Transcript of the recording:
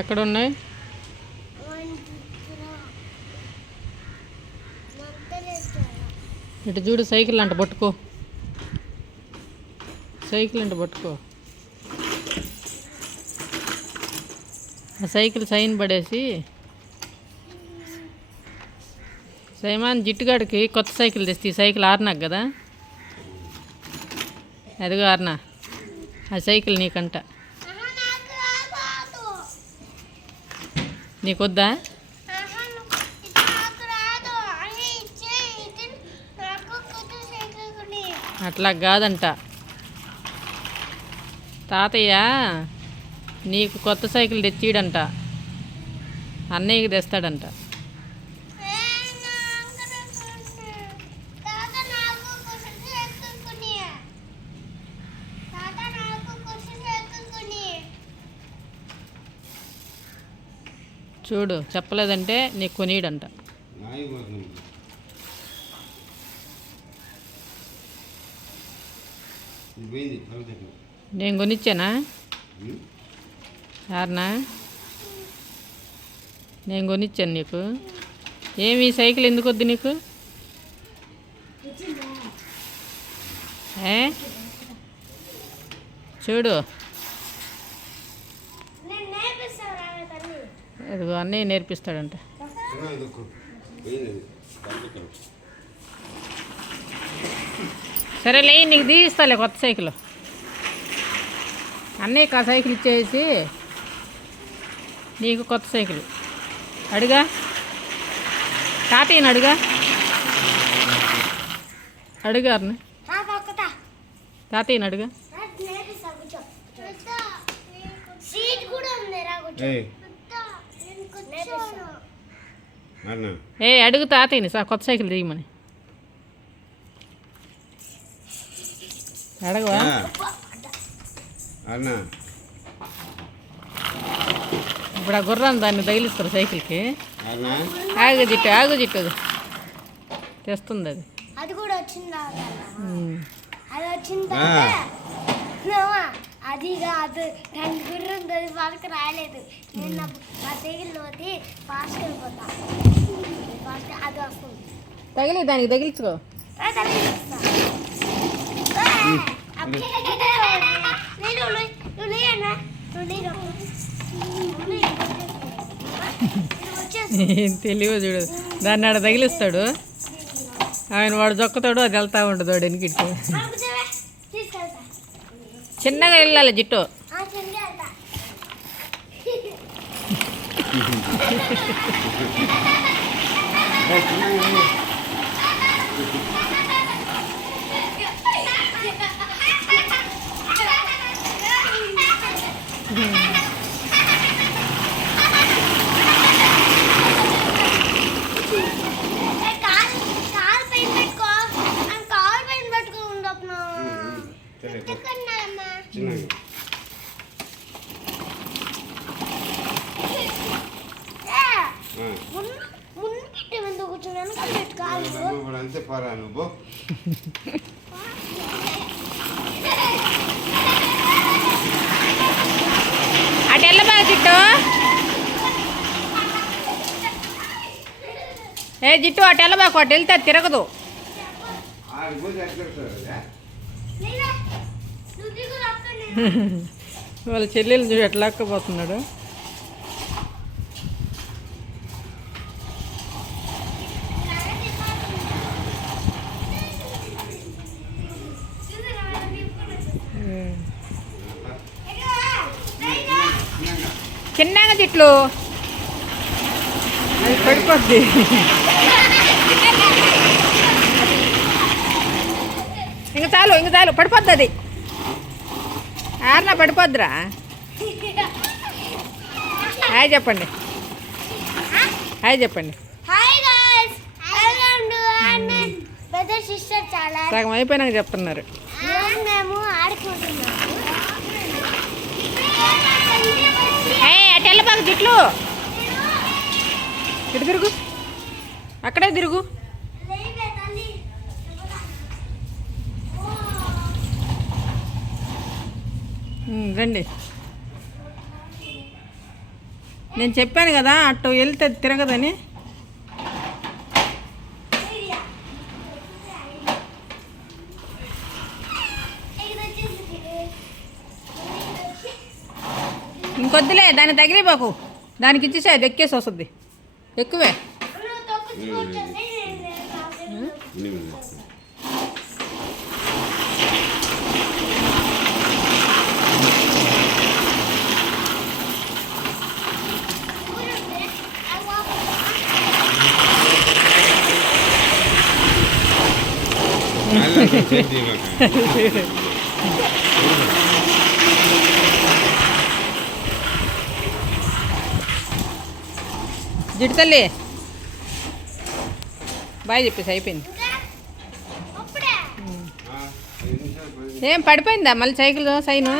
ఎక్కడ ఉన్నాయి? ఇటు చూడు, సైకిల్ అంట పట్టుకో. సైకిల్ అంట పట్టుకో. ఆ సైకిల్ సైన్ పడేసి సైమాన్ జిట్టుగాడికి కొత్త సైకిల్ తెస్తే ఈ సైకిల్ ఆరినాకు కదా, అదిగో ఆరినా. ఆ సైకిల్ నీకంట. నీకొద్దా? అట్లా కాదంట. తాతయ్య నీకు కొత్త సైకిల్ తెచ్చిడంట, అన్నయ్యకి తెస్తాడంట. చూడు, చెప్పలేదంటే నీకు కొనియడంట. నేను కొనిచ్చానా? యారనా? నేను కొనిచ్చాను నీకు. ఏమి సైకిల్ ఎందుకు వద్దు నీకు? చూడు, అదిగో అన్నయ్య నేర్పిస్తాడంట. సరేలే, నీకు తీస్తాలే కొత్త సైకిల్. అన్నయ్యకి ఆ సైకిల్ ఇచ్చేసి నీకు కొత్త సైకిల్. అడుగా, తాతయ్యని అడుగా. అడుగారు తాతయ్యని అడుగా. అడుగు తాతయ్యని కొత్త సైకిల్ తీయమని. అడగవా? ఇప్పుడు ఆ గుర్రాన్ని దాన్ని తగిలిస్తారు సైకిల్కి. ఆగు జిట్టు, ఆగు జిట్టు, తెస్తుంది అది. అది కూడా వచ్చిందా? అది వచ్చిందా? అది కాదు, దాని గుర్రం వాళ్ళకి రాలేదు. నేను ఆ సైకిల్లో ఫాస్ట్ వెళ్ళిపోతా. ఫాస్ట్ అది వస్తుంది. తగిలి దానికి తగిలించుకో. తెలియదు చూడు, దాన్ని ఆడ తగిలిస్తాడు. ఆయన వాడు జొక్కతాడు, అది వెళ్తా ఉండదు వాడు వెనకిట్టు. చిన్నగా వెళ్ళాలి జిట్టు. అంతే పరా నువ్వు. అటు వెళ్ళబా జిట్టు. జిట్టు అటు వెళ్ళబాకు, అటు వెళ్తే అది తిరగదు. వాళ్ళ చెల్లెలు చూడు ఎట్లా లాక్కపోతున్నాడు. చిన్నగా జిట్లు అది పడిపోద్ది. ఇంక చాలు పడిపోద్ది అది. ఆర్నా పడిపోద్దిరా. హాయ్ చెప్పండి, హాయ్ చెప్పండి. సగం అయిపోయినాక చెప్తున్నారు. అటు వెళ్ళబాకు జిట్లు, ఇటు తిరుగు, అక్కడే తిరుగు. రండి. నేను చెప్పాను కదా అటు వెళ్తే తిరగదని. ఇంకొద్దులే దాన్ని తగిలిపోకు, దానికి ఇచ్చేసి అది ఎక్కేసి వస్తుంది. ఎక్కువే జిడ్డు తల్లి బాయ్ చెప్పేసి అయిపోయింది. ఏం పడిపోయిందా మళ్ళీ సైకిల్ సైను?